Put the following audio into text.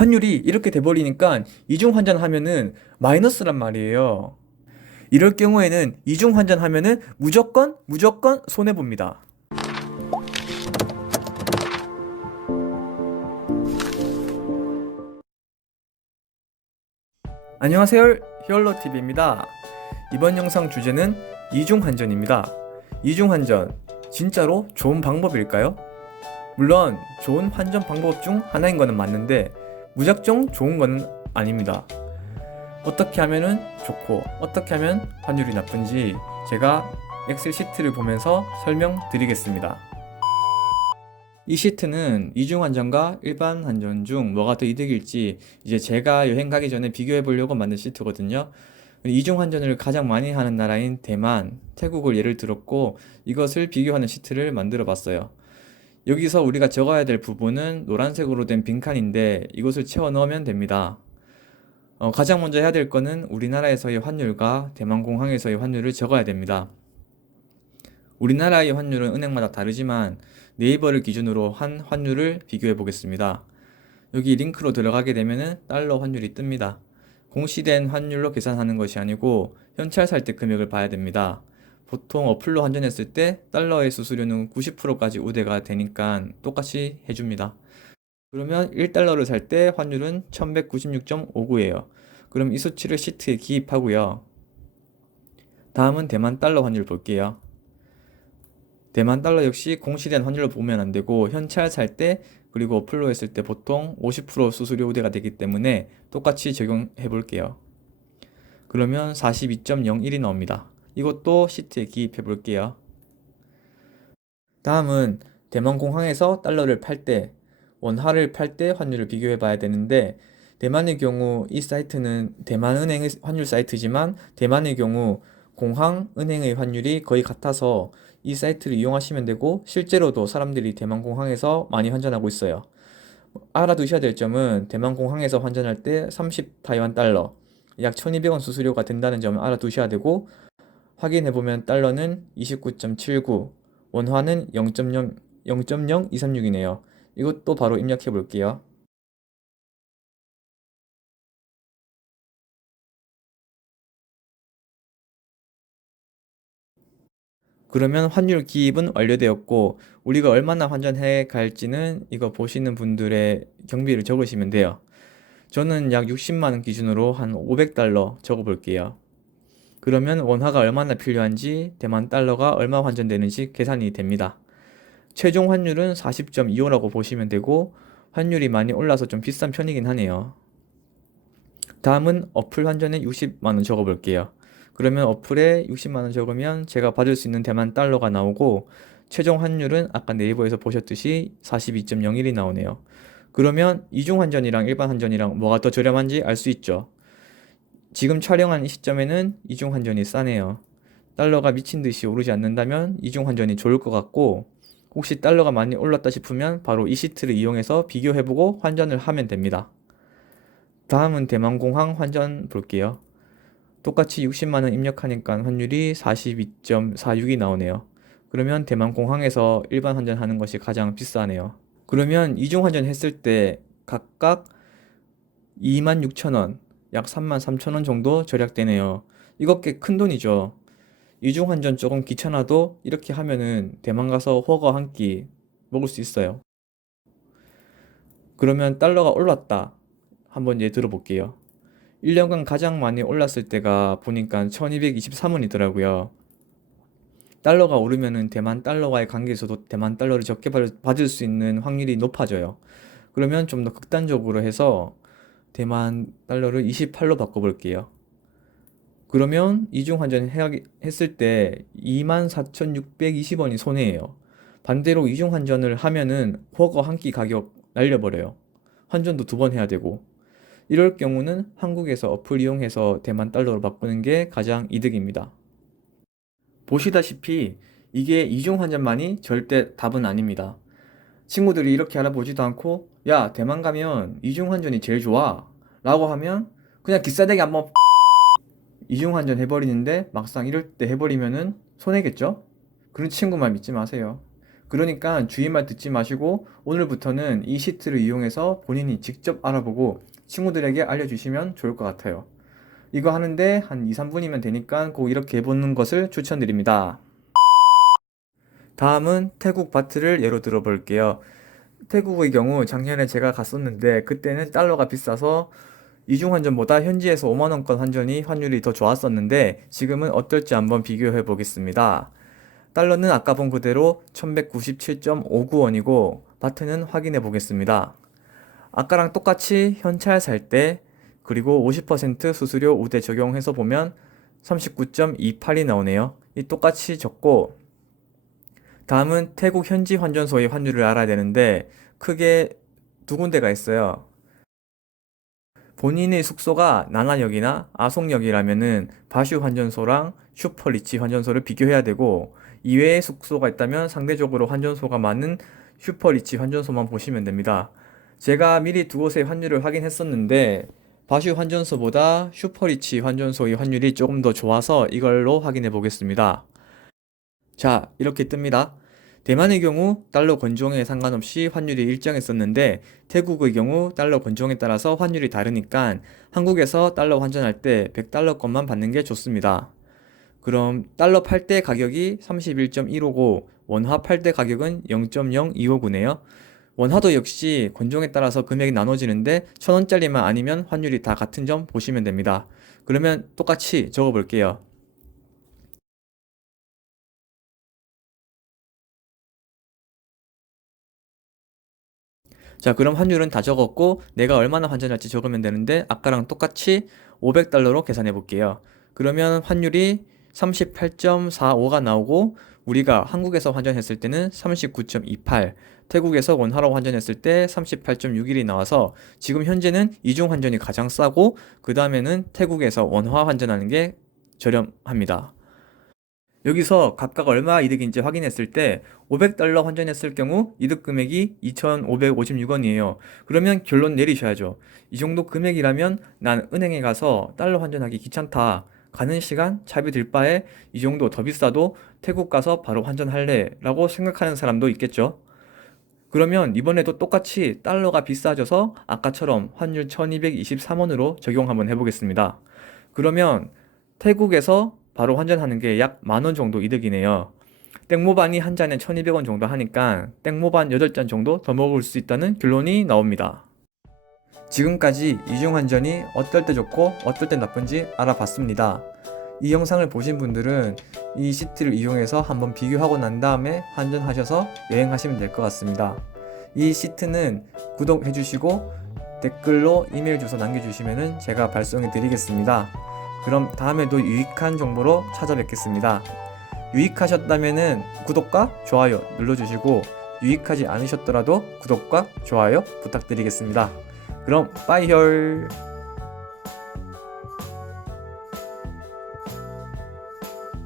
환율이 이렇게 돼버리니까 이중 환전하면은 마이너스란 말이에요. 이럴 경우에는 이중 환전하면은 무조건 손해봅니다. 안녕하세요. 히얼로TV입니다. 이번 영상 주제는 이중 환전입니다. 이중 환전, 진짜로 좋은 방법일까요? 물론 좋은 환전 방법 중 하나인 것은 맞는데 무작정 좋은 것은 아닙니다. 어떻게 하면은 좋고 어떻게 하면 환율이 나쁜지 제가 엑셀 시트를 보면서 설명드리겠습니다. 이 시트는 이중 환전과 일반 환전 중 뭐가 더 이득일지 이제 제가 여행 가기 전에 비교해 보려고 만든 시트거든요. 이중 환전을 가장 많이 하는 나라인 대만, 태국을 예를 들었고 이것을 비교하는 시트를 만들어 봤어요. 여기서 우리가 적어야 될 부분은 노란색으로 된 빈칸인데 이것을 채워 넣으면 됩니다. 가장 먼저 해야 될 거는 우리나라에서의 환율과 대만공항에서의 환율을 적어야 됩니다. 우리나라의 환율은 은행마다 다르지만 네이버를 기준으로 한 환율을 비교해 보겠습니다. 여기 링크로 들어가게 되면 달러 환율이 뜹니다. 공시된 환율로 계산하는 것이 아니고 현찰 살 때 금액을 봐야 됩니다. 보통 어플로 환전했을 때 달러의 수수료는 90%까지 우대가 되니까 똑같이 해줍니다. 그러면 1달러를 살 때 환율은 1196.59예요. 그럼 이 수치를 시트에 기입하고요. 다음은 대만 달러 환율 볼게요. 대만 달러 역시 공시된 환율로 보면 안 되고 현찰 살 때 그리고 어플로 했을 때 보통 50% 수수료 우대가 되기 때문에 똑같이 적용해 볼게요. 그러면 42.01이 나옵니다. 이것도 시트에 기입해 볼게요. 다음은 대만 공항에서 달러를 팔 때, 원화를 팔 때 환율을 비교해 봐야 되는데 대만의 경우 이 사이트는 대만은행의 환율 사이트지만 대만의 경우 공항, 은행의 환율이 거의 같아서 이 사이트를 이용하시면 되고 실제로도 사람들이 대만 공항에서 많이 환전하고 있어요. 알아두셔야 될 점은 대만 공항에서 환전할 때 30 타이완 달러, 약 1200원 수수료가 된다는 점을 알아두셔야 되고 확인해보면 달러는 29.79, 원화는 0.0236이네요. 이것도 바로 입력해 볼게요. 그러면 환율 기입은 완료되었고 우리가 얼마나 환전해 갈지는 이거 보시는 분들의 경비를 적으시면 돼요. 저는 약 60만 원 기준으로 한 500달러 적어 볼게요. 그러면 원화가 얼마나 필요한지 대만 달러가 얼마 환전되는지 계산이 됩니다. 최종 환율은 40.25라고 보시면 되고 환율이 많이 올라서 좀 비싼 편이긴 하네요. 다음은 어플 환전에 60만 원 적어 볼게요. 그러면 어플에 60만 원 적으면 제가 받을 수 있는 대만 달러가 나오고 최종 환율은 아까 네이버에서 보셨듯이 42.01이 나오네요. 그러면 이중 환전이랑 일반 환전이랑 뭐가 더 저렴한지 알 수 있죠. 지금 촬영한 이 시점에는 이중 환전이 싸네요. 달러가 미친 듯이 오르지 않는다면 이중 환전이 좋을 것 같고 혹시 달러가 많이 올랐다 싶으면 바로 이 시트를 이용해서 비교해보고 환전을 하면 됩니다. 다음은 대만공항 환전 볼게요. 똑같이 60만 원 입력하니까 환율이 42.46이 나오네요. 그러면 대만공항에서 일반 환전하는 것이 가장 비싸네요. 그러면 이중 환전 했을 때 각각 26,000원, 약 33,000원 정도 절약되네요. 이거 꽤 큰 돈이죠. 이중 환전 조금 귀찮아도 이렇게 하면은 대만 가서 허거 한 끼 먹을 수 있어요. 그러면 달러가 올랐다. 한번 예 들어볼게요. 1년간 가장 많이 올랐을 때가 보니까 1223원이더라고요. 달러가 오르면은 대만 달러와의 관계에서도 대만 달러를 적게 받을 수 있는 확률이 높아져요. 그러면 좀 더 극단적으로 해서 대만 달러를 28로 바꿔볼게요. 그러면 이중 환전 했을 때 24,620원이 손해예요. 반대로 이중 환전을 하면은 허거 한 끼 가격 날려버려요. 환전도 두 번 해야 되고. 이럴 경우는 한국에서 어플 이용해서 대만 달러로 바꾸는 게 가장 이득입니다. 보시다시피 이게 이중 환전만이 절대 답은 아닙니다. 친구들이 이렇게 알아보지도 않고 야 대만 가면 이중 환전이 제일 좋아 라고 하면 그냥 기싸대기 한번 이중 환전 해버리는데 막상 이럴 때 해버리면은 손해겠죠? 그런 친구 말 믿지 마세요. 그러니까 주인말 듣지 마시고 오늘부터는 이 시트를 이용해서 본인이 직접 알아보고 친구들에게 알려주시면 좋을 것 같아요. 이거 하는데 한 2, 3분이면 되니까 꼭 이렇게 해보는 것을 추천드립니다. 다음은 태국 바트를 예로 들어볼게요. 태국의 경우 작년에 제가 갔었는데 그때는 달러가 비싸서 이중 환전보다 현지에서 5만 원권 환전이 환율이 더 좋았었는데 지금은 어떨지 한번 비교해 보겠습니다. 달러는 아까 본 그대로 1197.59원이고 바트는 확인해 보겠습니다. 아까랑 똑같이 현찰 살 때 그리고 50% 수수료 우대 적용해서 보면 39.28이 나오네요. 이 똑같이 적고 다음은 태국 현지 환전소의 환율을 알아야 되는데 크게 두 군데가 있어요. 본인의 숙소가 나나역이나 아송역이라면은 바슈 환전소랑 슈퍼리치 환전소를 비교해야 되고 이외에 숙소가 있다면 상대적으로 환전소가 많은 슈퍼리치 환전소만 보시면 됩니다. 제가 미리 두 곳의 환율을 확인했었는데 바슈 환전소보다 슈퍼리치 환전소의 환율이 조금 더 좋아서 이걸로 확인해 보겠습니다. 자, 이렇게 뜹니다. 대만의 경우 달러 권종에 상관없이 환율이 일정했었는데 태국의 경우 달러 권종에 따라서 환율이 다르니까 한국에서 달러 환전할 때 100달러권만 받는 게 좋습니다. 그럼 달러 팔 때 가격이 31.159, 원화 팔 때 가격은 0.0259네요. 원화도 역시 권종에 따라서 금액이 나눠지는데 1,000원짜리만 아니면 환율이 다 같은 점 보시면 됩니다. 그러면 똑같이 적어 볼게요. 자, 그럼 환율은 다 적었고 내가 얼마나 환전할지 적으면 되는데 아까랑 똑같이 500달러로 계산해 볼게요. 그러면 환율이 38.45가 나오고 우리가 한국에서 환전했을 때는 39.28, 태국에서 원화로 환전했을 때 38.61이 나와서 지금 현재는 이중 환전이 가장 싸고 그 다음에는 태국에서 원화 환전하는 게 저렴합니다. 여기서 각각 얼마 이득인지 확인했을 때 500달러 환전했을 경우 이득 금액이 2,556원이에요. 그러면 결론 내리셔야죠. 이 정도 금액이라면 난 은행에 가서 달러 환전하기 귀찮다. 가는 시간 차비 들 바에 이 정도 더 비싸도 태국 가서 바로 환전할래 라고 생각하는 사람도 있겠죠. 그러면 이번에도 똑같이 달러가 비싸져서 아까처럼 환율 1223원으로 적용 한번 해보겠습니다. 그러면 태국에서 바로 환전하는 게 약 10,000원 정도 이득이네요. 땡모반이 한 잔에 1,200원 정도 하니까 땡모반 8잔 정도 더 먹을 수 있다는 결론이 나옵니다. 지금까지 이중환전이 어떨 때 좋고 어떨 때 나쁜지 알아봤습니다. 이 영상을 보신 분들은 이 시트를 이용해서 한번 비교하고 난 다음에 환전하셔서 여행하시면 될 것 같습니다. 이 시트는 구독해 주시고 댓글로 이메일 주소 남겨주시면 제가 발송해 드리겠습니다. 그럼 다음에도 유익한 정보로 찾아뵙겠습니다. 유익하셨다면 구독과 좋아요 눌러주시고 유익하지 않으셨더라도 구독과 좋아요 부탁드리겠습니다. 그럼 빠이헐.